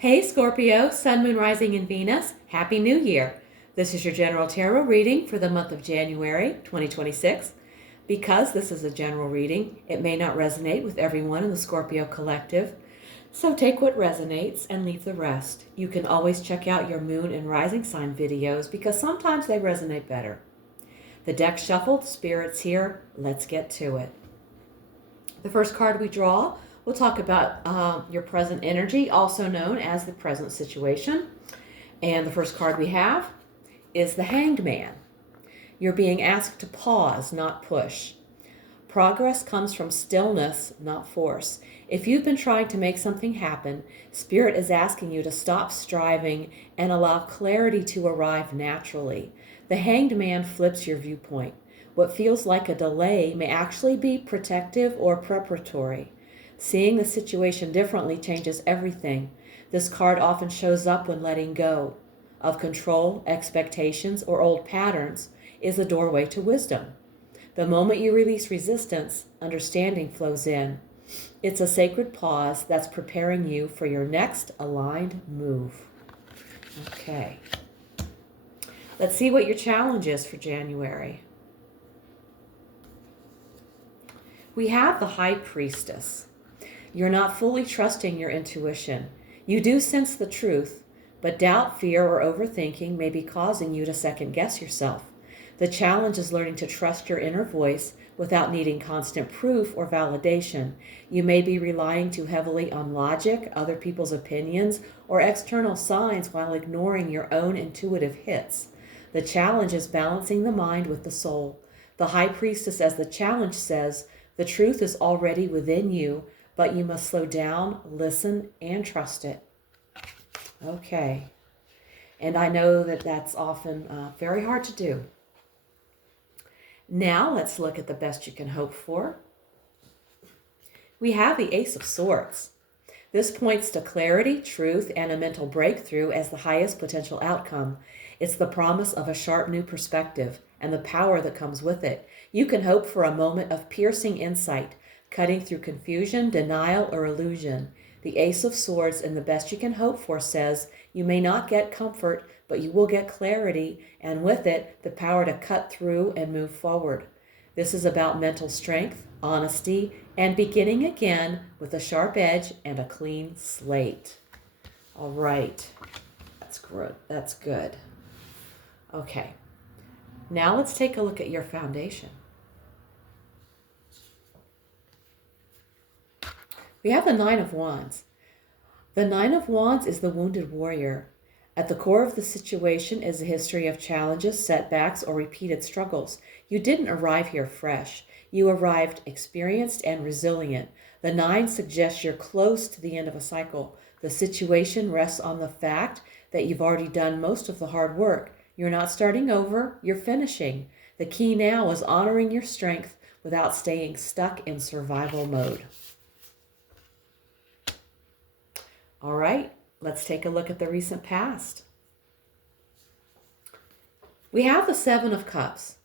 Hey Scorpio, Sun, Moon, Rising, and Venus. Happy New Year. This is your general tarot reading for the month of January 2026. Because this is a general reading, it may not resonate with everyone in the Scorpio collective. So take what resonates and leave the rest. You can always check out your moon and rising sign videos because sometimes they resonate better. The deck shuffled, spirits here. Let's get to it. The first card we draw, we'll talk about your present energy, also known as the present situation. And the first card we have is the Hanged Man. You're being asked to pause, not push. Progress comes from stillness, not force. If you've been trying to make something happen, Spirit is asking you to stop striving and allow clarity to arrive naturally. The Hanged Man flips your viewpoint. What feels like a delay may actually be protective or preparatory. Seeing the situation differently changes everything. This card often shows up when letting go of control, expectations, or old patterns is a doorway to wisdom. The moment you release resistance, understanding flows in. It's a sacred pause that's preparing you for your next aligned move. Okay. Let's see what your challenge is for January. We have the High Priestess. You're not fully trusting your intuition. You do sense the truth, but doubt, fear, or overthinking may be causing you to second guess yourself. The challenge is learning to trust your inner voice without needing constant proof or validation. You may be relying too heavily on logic, other people's opinions, or external signs while ignoring your own intuitive hits. The challenge is balancing the mind with the soul. The High Priestess, as the challenge says, the truth is already within you, but you must slow down, listen, and trust it. Okay. And I know that that's often very hard to do. Now let's look at the best you can hope for. We have the Ace of Swords. This points to clarity, truth, and a mental breakthrough as the highest potential outcome. It's the promise of a sharp new perspective and the power that comes with it. You can hope for a moment of piercing insight, cutting through confusion, denial, or illusion. The Ace of Swords in the best you can hope for says you may not get comfort, but you will get clarity, and with it, the power to cut through and move forward. This is about mental strength, honesty, and beginning again with a sharp edge and a clean slate. All right. That's good. That's good. Okay. Now let's take a look at your foundation. We have the Nine of Wands. The Nine of Wands is the wounded warrior. At the core of the situation is a history of challenges, setbacks, or repeated struggles. You didn't arrive here fresh. You arrived experienced and resilient. The Nine suggests you're close to the end of a cycle. The situation rests on the fact that you've already done most of the hard work. You're not starting over, you're finishing. The key now is honoring your strength without staying stuck in survival mode. All right, let's take a look at the recent past. We have the Seven of Cups.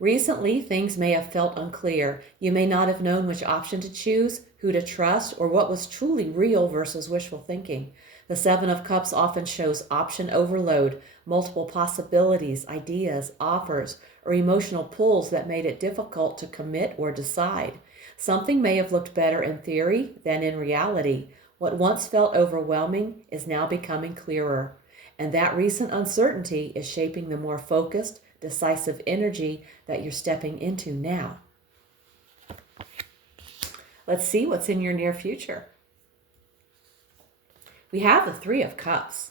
Recently, things may have felt unclear. You may not have known which option to choose, who to trust, or what was truly real versus wishful thinking. The Seven of Cups often shows option overload, multiple possibilities, ideas, offers, or emotional pulls that made it difficult to commit or decide. Something may have looked better in theory than in reality. What once felt overwhelming is now becoming clearer. And that recent uncertainty is shaping the more focused, decisive energy that you're stepping into now. Let's see what's in your near future. We have the Three of Cups.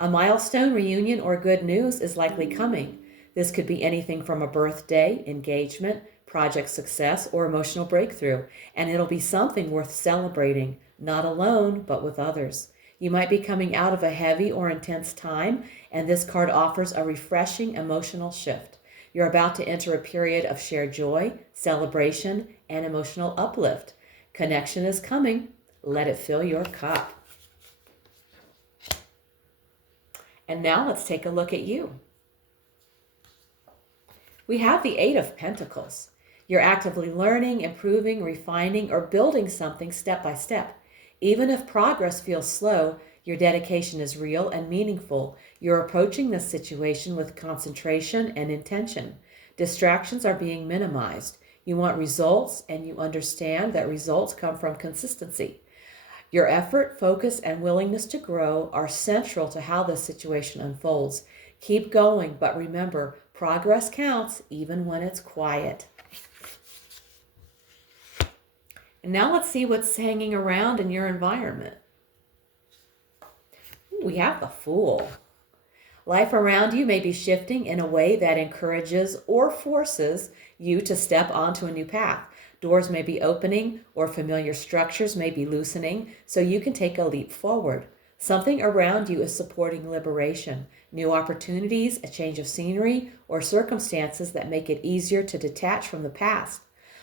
A milestone, reunion, or good news is likely coming. This could be anything from a birthday, engagement, project success, or emotional breakthrough, and it'll be something worth celebrating, not alone, but with others. You might be coming out of a heavy or intense time, and this card offers a refreshing emotional shift. You're about to enter a period of shared joy, celebration, and emotional uplift. Connection is coming. Let it fill your cup. And now let's take a look at you. We have the Eight of Pentacles. You're actively learning, improving, refining, or building something step by step. Even if progress feels slow, Your dedication is real and meaningful. You're approaching this situation with concentration and intention. Distractions are being minimized. You want results, and you understand that results come from consistency. Your effort, focus, and willingness to grow are central to how this situation unfolds. Keep going, but remember, progress counts even when it's quiet. And now let's see what's hanging around in your environment. We have the Fool. Life around you may be shifting in a way that encourages or forces you to step onto a new path. Doors may be opening or familiar structures may be loosening so you can take a leap forward. Something around you is supporting liberation, new opportunities, a change of scenery, or circumstances that make it easier to detach from the past.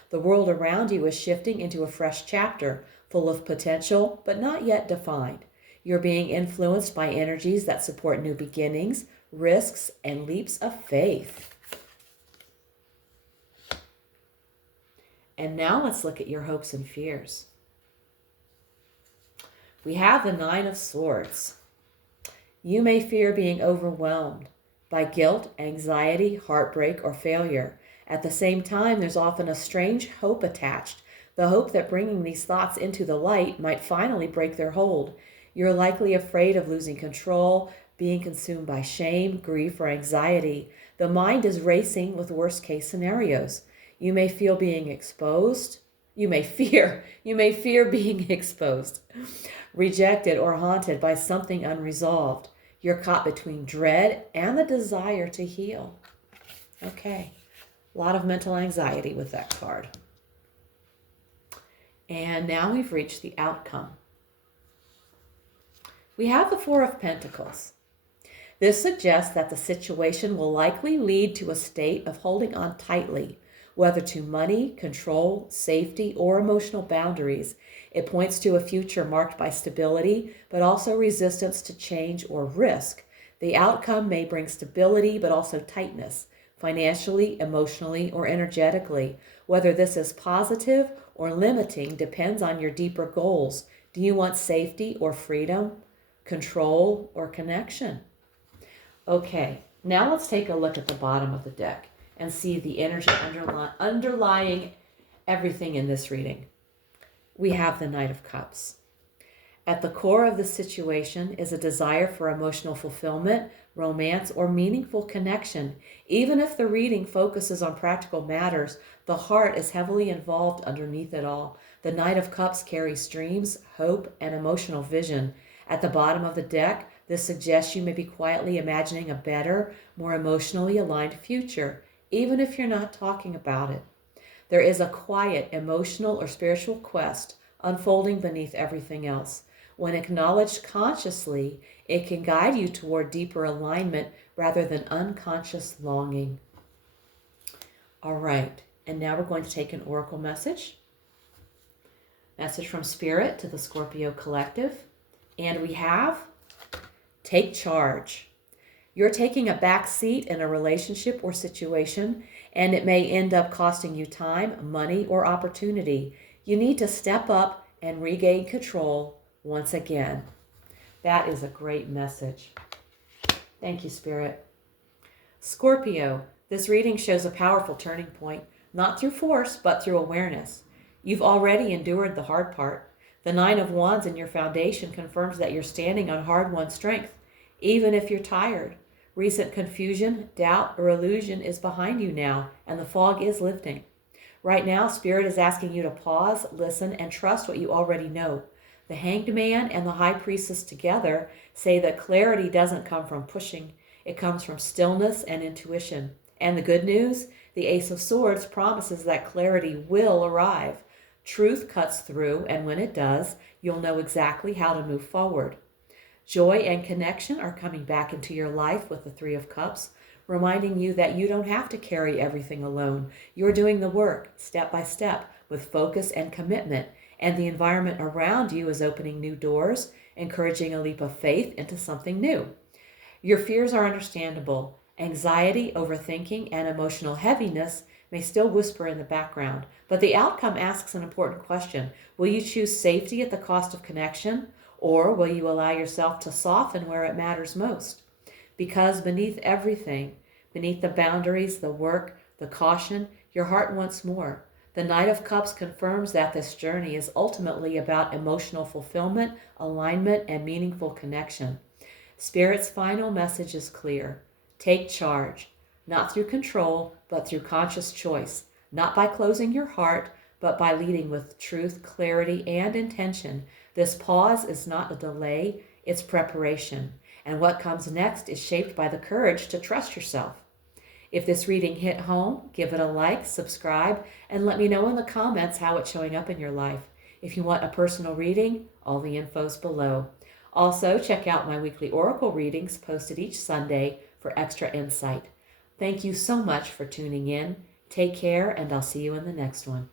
The world around you is shifting into a fresh chapter, full of potential but not yet defined. You're being influenced by energies that support new beginnings, risks, and leaps of faith. And now let's look at your hopes and fears. We have the Nine of Swords. You may fear being overwhelmed by guilt, anxiety, heartbreak, or failure. At the same time, there's often a strange hope attached, the hope that bringing these thoughts into the light might finally break their hold. You're likely afraid of losing control, being consumed by shame, grief, or anxiety. The mind is racing with worst-case scenarios. You may feel being exposed. You may fear being exposed, rejected, or haunted by something unresolved. You're caught between dread and the desire to heal. Okay, a lot of mental anxiety with that card. And now we've reached the outcome. We have the Four of Pentacles. This suggests that the situation will likely lead to a state of holding on tightly, whether to money, control, safety, or emotional boundaries. It points to a future marked by stability, but also resistance to change or risk. The outcome may bring stability, but also tightness, financially, emotionally, or energetically. Whether this is positive or limiting depends on your deeper goals. Do you want safety or freedom, control or connection? Okay, now let's take a look at the bottom of the deck and see the energy underlying everything in this reading. We have the Knight of Cups. At the core of the situation is a desire for emotional fulfillment, romance, or meaningful connection. Even if the reading focuses on practical matters, the heart is heavily involved underneath it all. The Knight of Cups carries dreams, hope, and emotional vision. At the bottom of the deck, this suggests you may be quietly imagining a better, more emotionally aligned future, even if you're not talking about it. There is a quiet, emotional, or spiritual quest unfolding beneath everything else. When acknowledged consciously, it can guide you toward deeper alignment rather than unconscious longing. All right, and now we're going to take an oracle message. Message from Spirit to the Scorpio Collective. And we have, take charge. You're taking a back seat in a relationship or situation, and it may end up costing you time, money, or opportunity. You need to step up and regain control once again. That is a great message. Thank you, Spirit. Scorpio, this reading shows a powerful turning point, not through force, but through awareness. You've already endured the hard part. The Nine of Wands in your foundation confirms that you're standing on hard-won strength, even if you're tired. Recent confusion, doubt, or illusion is behind you now, and the fog is lifting. Right now, Spirit is asking you to pause, listen, and trust what you already know. The Hanged Man and the High Priestess together say that clarity doesn't come from pushing. It comes from stillness and intuition. And the good news, the Ace of Swords promises that clarity will arrive. Truth cuts through, and when it does, you'll know exactly how to move forward. Joy and connection are coming back into your life with the Three of Cups, reminding you that you don't have to carry everything alone. You're doing the work, step by step, with focus and commitment, and the environment around you is opening new doors, encouraging a leap of faith into something new. Your fears are understandable. Anxiety, overthinking, and emotional heaviness may still whisper in the background, but the outcome asks an important question. Will you choose safety at the cost of connection, or will you allow yourself to soften where it matters most? Because beneath everything, beneath the boundaries, the work, the caution, your heart wants more. The Knight of Cups confirms that this journey is ultimately about emotional fulfillment, alignment, and meaningful connection. Spirit's final message is clear. Take charge, not through control, but through conscious choice, not by closing your heart, but by leading with truth, clarity, and intention. This pause is not a delay, it's preparation. And what comes next is shaped by the courage to trust yourself. If this reading hit home, give it a like, subscribe, and let me know in the comments how it's showing up in your life. If you want a personal reading, all the info's below. Also, check out my weekly oracle readings posted each Sunday for extra insight. Thank you so much for tuning in. Take care, and I'll see you in the next one.